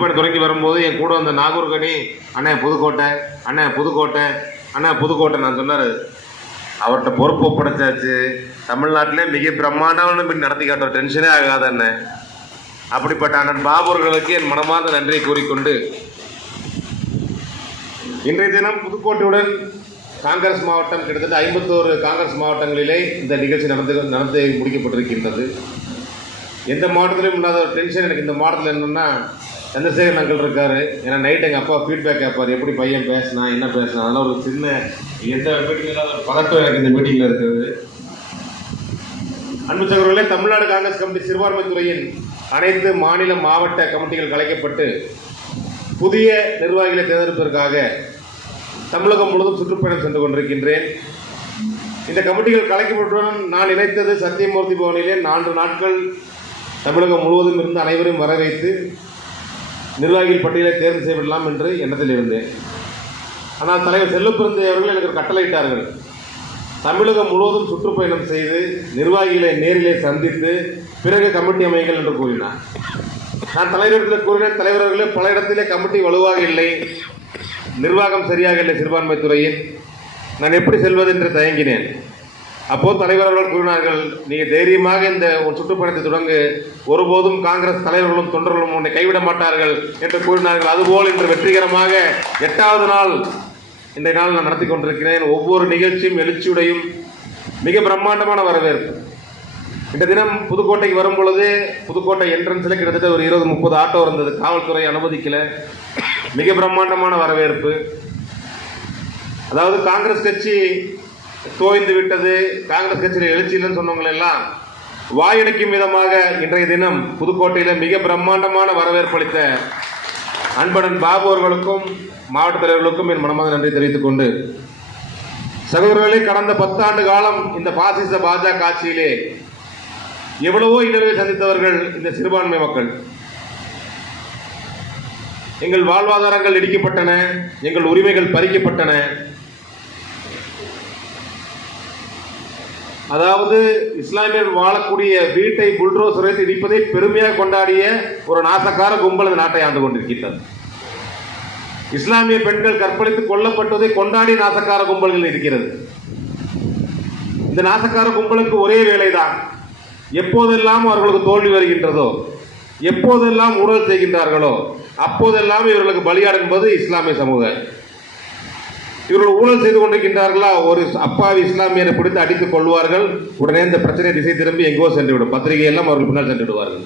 தொடங்கி வரும்போது என் கூட வந்த நாகூர்கனி அண்ணே புதுக்கோட்டை, அண்ணே புதுக்கோட்டை, அண்ணே புதுக்கோட்டை நான் சொன்னார். அவர்கிட்ட பொறுப்பு ஒப்படைச்சாச்சு. தமிழ்நாட்டிலே மிக பிரம்மாண்டமான பின் நடத்தி காட்டுற டென்ஷனே ஆகாத அண்ணன். அப்படிப்பட்ட அண்ணன் பாபுர்களுக்கு என் மனமார்ந்த நன்றியை கூறிக்கொண்டு இன்றைய தினம் புதுக்கோட்டையுடன் காங்கிரஸ் மாவட்டம் கிட்டத்தட்ட 51 காங்கிரஸ் மாவட்டங்களிலே இந்த நிகழ்ச்சி நடந்து முடிக்கப்பட்டிருக்கின்றது. எந்த மாவட்டத்திலையும் இல்லாத ஒரு டென்ஷன் எனக்கு இந்த மாவட்டத்தில் என்னென்னா, சந்திரசேகர் அங்கிள் இருக்கார். ஏன்னா நைட் எங்கள் அப்பா ஃபீட்பேக் கேட்பார், எப்படி பையன் பேசினா என்ன பேசினா. அதெல்லாம் ஒரு சின்ன எந்த மீட்டிங் இல்லாத ஒரு பதட்டம் எனக்கு இந்த மீட்டிங்கில் இருக்குது. அன்பு சகோதரர்களே, தமிழ்நாடு காங்கிரஸ் கமிட்டி சிறுபான்மை துறையின் அனைத்து மாநில மாவட்ட கமிட்டிகள் கலைக்கப்பட்டு புதிய நிர்வாகிகளை தேர்ந்தெடுப்பதற்காக தமிழகம் முழுவதும் சுற்றுப்பயணம் சென்று கொண்டிருக்கின்றேன். இந்த கமிட்டிகள் கலைக்கப்பட்டுடன் நான் நினைத்தது சத்தியமூர்த்தி பவனிலே 4 நாட்கள் தமிழகம் முழுவதும் இருந்து அனைவரும் வர வைத்து நிர்வாகிகள் பட்டியலை தேர்வு செய்யப்படலாம் என்று எண்ணத்தில் இருந்தேன். ஆனால் தலைவர் செல்லப்பிறந்தை அவர்கள் எனக்கு கட்டளையிட்டார்கள், தமிழகம் முழுவதும் சுற்றுப்பயணம் செய்து நிர்வாகிகளை நேரிலே சந்தித்து பிறகு கமிட்டி அமைகள் என்று கூறினார். நான் தலைவரிடத்தில் கூறினேன், தலைவர்களே பல இடத்திலே கமிட்டி வலுவாக இல்லை, நிர்வாகம் சரியாக இல்லை சிறுபான்மை துறையில், நான் எப்படி செல்வது என்று தயங்கினேன். அப்போது தலைவர்கள் கூறினார்கள், நீங்கள் தைரியமாக இந்த சுற்றுப்பயணத்தை தொடங்க, ஒருபோதும் காங்கிரஸ் தலைவர்களும் தொண்டர்களும் உன்னை கைவிட மாட்டார்கள் என்று கூறினார்கள். அதுபோல் இன்று வெற்றிகரமாக 8வது நாள் இன்றைய நாள் நான் நடத்தி கொண்டிருக்கிறேன். ஒவ்வொரு நிகழ்ச்சியும் எழுச்சியுடையும் மிக பிரம்மாண்டமான வரவேற்பு. இந்த தினம் புதுக்கோட்டைக்கு வரும் பொழுது புதுக்கோட்டை என்ட்ரன்ஸில் கிட்டத்தட்ட ஒரு 20-30 ஆட்டோ இருந்தது. காவல்துறை அனுமதிக்கல. மிக பிரம்மாண்டமான வரவேற்பு. அதாவது காங்கிரஸ் கட்சி தோய்ந்து விட்டது, காங்கிரஸ் கட்சியில் எழுச்சி இல்லைன்னு சொன்னவங்களெல்லாம் வாயடைக்கும் விதமாக இன்றைய தினம் புதுக்கோட்டையில் மிக பிரம்மாண்டமான வரவேற்பு அளித்த அன்படன் பாபு அவர்களுக்கும் மாவட்ட தலைவர்களுக்கும் என் மனமார்ந்த நன்றி தெரிவித்துக் கொண்டு, சகோதரர்களே, கடந்த 10 ஆண்டு காலம் இந்த பாசிச பாஜக ஆட்சியிலே எவ்வளவோ இன்னல்களை சந்தித்தவர்கள் இந்த சிறுபான்மை மக்கள். எங்கள் வாழ்வாதாரங்கள் இடிக்கப்பட்டன, எங்கள் உரிமைகள் பறிக்கப்பட்டன. அதாவது இஸ்லாமியர்கள் வாழக்கூடிய வீட்டை புல்டோசர் வைத்து இடிப்பதை பெருமையாக கொண்டாடிய ஒரு நாசக்கார கும்பல் இந்த நாட்டை ஆண்டு கொண்டிருக்கிறது. இஸ்லாமிய பெண்கள் கற்பழித்து கொல்லப்பட்டதை கொண்டாடி நாசக்கார கும்பல்கள் இருக்கிறது. இந்த நாசக்கார கும்பலுக்கு ஒரே வேலைதான், எப்போதெல்லாம் அவர்களுக்கு தோல்வி வருகின்றதோ, எப்போதெல்லாம் ஊழல் செய்கின்றார்களோ அப்போதெல்லாம் இவர்களுக்கு பலியாடு என்பது இஸ்லாமிய சமூகம். இவர்கள் ஊழல் செய்து கொண்டிருக்கின்றார்களா, ஒரு அப்பாவி இஸ்லாமியரை பிடித்து அடித்துக் கொள்வார்கள். உடனே இந்த பிரச்சனை திசை திரும்பி எங்கோ சென்றுவிடும். பத்திரிகை எல்லாம் அவர்கள் பின்னால் சென்று விடுவார்கள்.